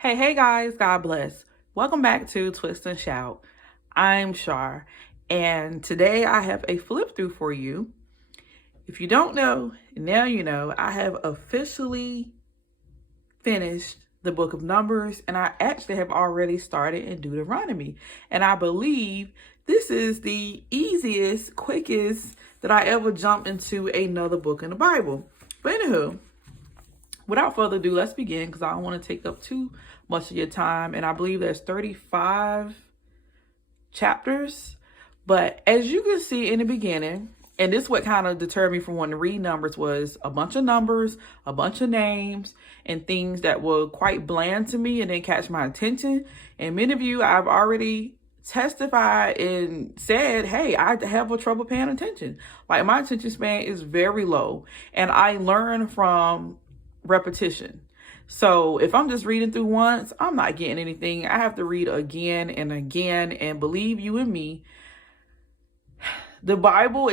Hey guys, God bless. Welcome back to Twist and Shout. I'm Shar, and today I have a flip through for you. If you don't know, now you know, I have officially finished the book of Numbers, and I actually have already started in Deuteronomy. And I believe this is the easiest, quickest that I ever jumped into another book in the Bible. But anywho, without further ado, let's begin because I don't want to take up too much of your time. And I believe there's 35 chapters. But as you can see in the beginning, and this what kind of deterred me from wanting to read Numbers was a bunch of numbers, a bunch of names, and things that were quite bland to me and didn't catch my attention. And many of you, I've already testified and said, hey, I have a trouble paying attention. Like my attention span is very low. And I learn from repetition. So if I'm just reading through once, I'm not getting anything. I have to read again and again. And believe you and me, the Bible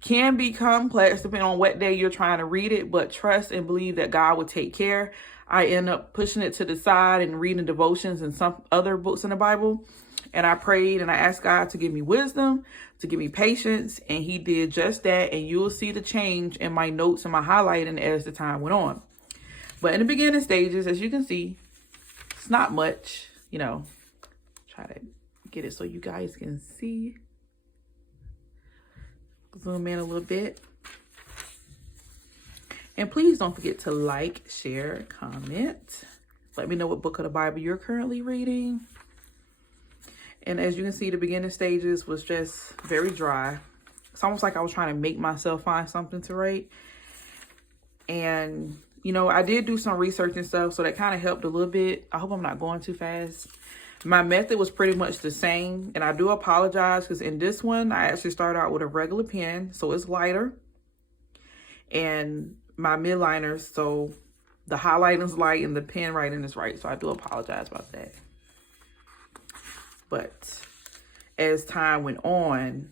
can be complex depending on what day you're trying to read it, but trust and believe that God will take care. I end up pushing it to the side and reading devotions and some other books in the Bible. And I prayed and I asked God to give me wisdom, to give me patience. And he did just that. And you'll see the change in my notes and my highlighting as the time went on. But in the beginning stages, as you can see, it's not much, try to get it so you guys can see. Zoom in a little bit. And please don't forget to like, share, comment. Let me know what book of the Bible you're currently reading. And as you can see, the beginning stages was just very dry. It's almost like I was trying to make myself find something to write. And I did do some research and stuff, so that kind of helped a little bit. I hope I'm not going too fast. My method was pretty much the same, and I do apologize because in this one, I actually started out with a regular pen, so it's lighter. And my midliners, so the highlighting's light and the pen writing is right, so I do apologize about that. But as time went on,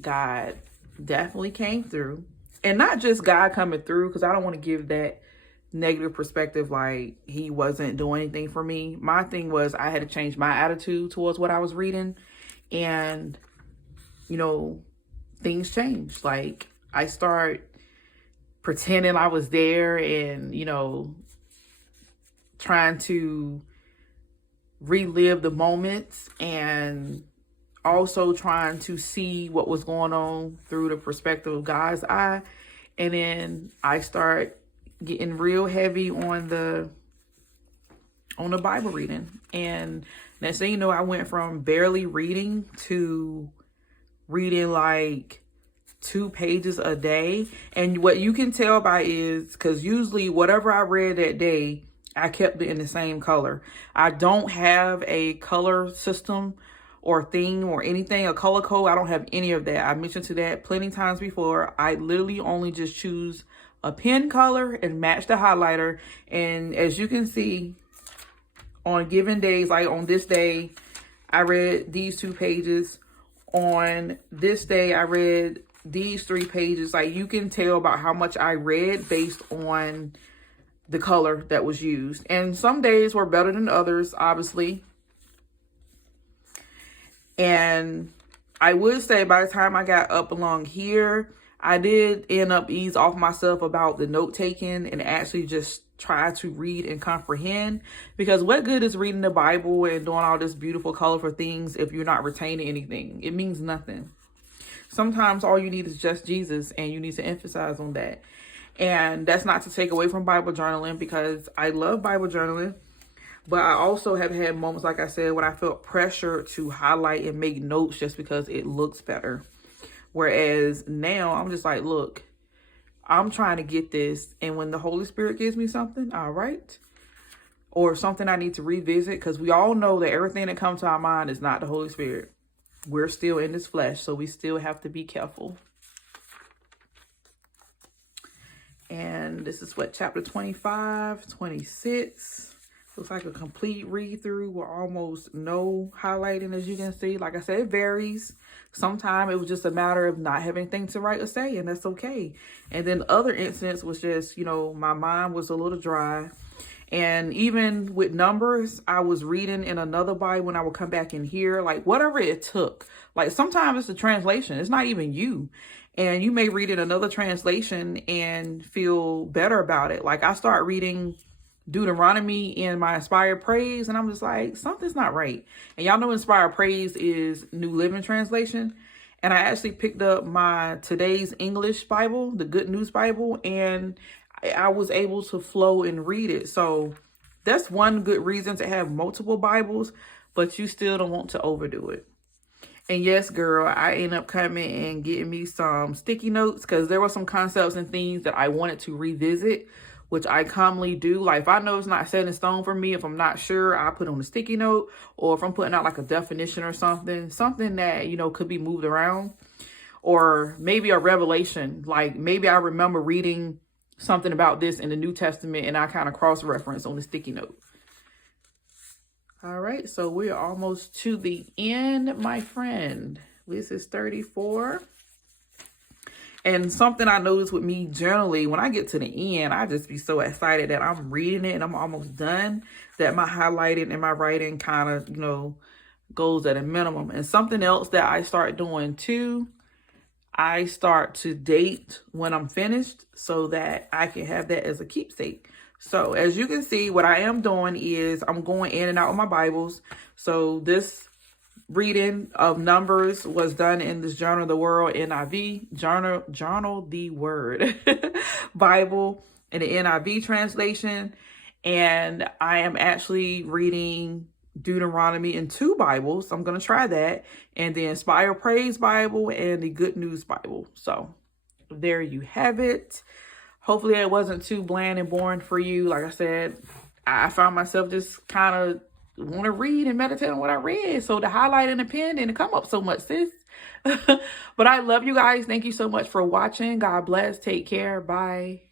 God definitely came through. And not just God coming through, because I don't want to give that negative perspective like he wasn't doing anything for me. My thing was I had to change my attitude towards what I was reading. And, things changed. Like I start pretending I was there and, trying to relive the moments and also trying to see what was going on through the perspective of God's eye. And then I start getting real heavy on the Bible reading. And next thing you know, I went from barely reading to reading like 2 pages a day. And what you can tell by is, because usually whatever I read that day, I kept it in the same color. I don't have a color system or theme or anything, a color code. I don't have any of that. I mentioned to that plenty times before. I literally only just choose a pen color and match the highlighter. And as you can see, on given days, like on this day, I read these 2 pages. On this day, I read these 3 pages. Like you can tell about how much I read based on the color that was used. And some days were better than others, obviously. And I would say by the time I got up along here, I did end up ease off myself about the note taking and actually just try to read and comprehend. Because what good is reading the Bible and doing all this beautiful, colorful things if you're not retaining anything? It means nothing. Sometimes all you need is just Jesus, and you need to emphasize on that. And that's not to take away from Bible journaling, because I love Bible journaling. But I also have had moments, like I said, when I felt pressure to highlight and make notes just because it looks better. Whereas now I'm just like, look, I'm trying to get this. And when the Holy Spirit gives me something, all right. Or something I need to revisit, because we all know that everything that comes to our mind is not the Holy Spirit. We're still in this flesh, so we still have to be careful. And this is what, chapter 25, 26. Looks like a complete read through with almost no highlighting, as you can see. Like I said, it varies. Sometimes it was just a matter of not having things to write or say, and that's okay. And then the other instance was just, you know, my mind was a little dry. And even with numbers, I was reading in another Bible when I would come back in here, like whatever it took. Like sometimes it's the translation. It's not even you. And you may read in another translation and feel better about it. Like I start reading Deuteronomy in my Inspired Praise, and I'm just like, something's not right. And y'all know Inspired Praise is New Living Translation. And I actually picked up my Today's English Bible, the Good News Bible, and I was able to flow and read it. So that's one good reason to have multiple Bibles, but you still don't want to overdo it. And yes, girl, I ended up coming and getting me some sticky notes because there were some concepts and things that I wanted to revisit, which I commonly do. Like if I know it's not set in stone for me, if I'm not sure, I put on a sticky note, or if I'm putting out like a definition or something that, you know, could be moved around, or maybe a revelation. Like maybe I remember reading something about this in the New Testament and I kind of cross-reference on the sticky note. All right, so we're almost to the end, my friend. This is 34. And something I noticed with me generally, when I get to the end, I just be so excited that I'm reading it and I'm almost done, that my highlighting and my writing kind of, you know, goes at a minimum. And something else that I start doing too, I start to date when I'm finished so that I can have that as a keepsake. So as you can see, what I am doing is I'm going in and out of my Bibles. So this reading of Numbers was done in this Journal of the World NIV, Journal the Word Bible in the NIV translation. And I am actually reading Deuteronomy in 2 Bibles. I'm going to try that. And the Inspired Praise Bible and the Good News Bible. So there you have it. Hopefully it wasn't too bland and boring for you. Like I said, I found myself just kind of want to read and meditate on what I read. So the highlight and the pen didn't come up so much, sis. But I love you guys. Thank you so much for watching. God bless. Take care. Bye.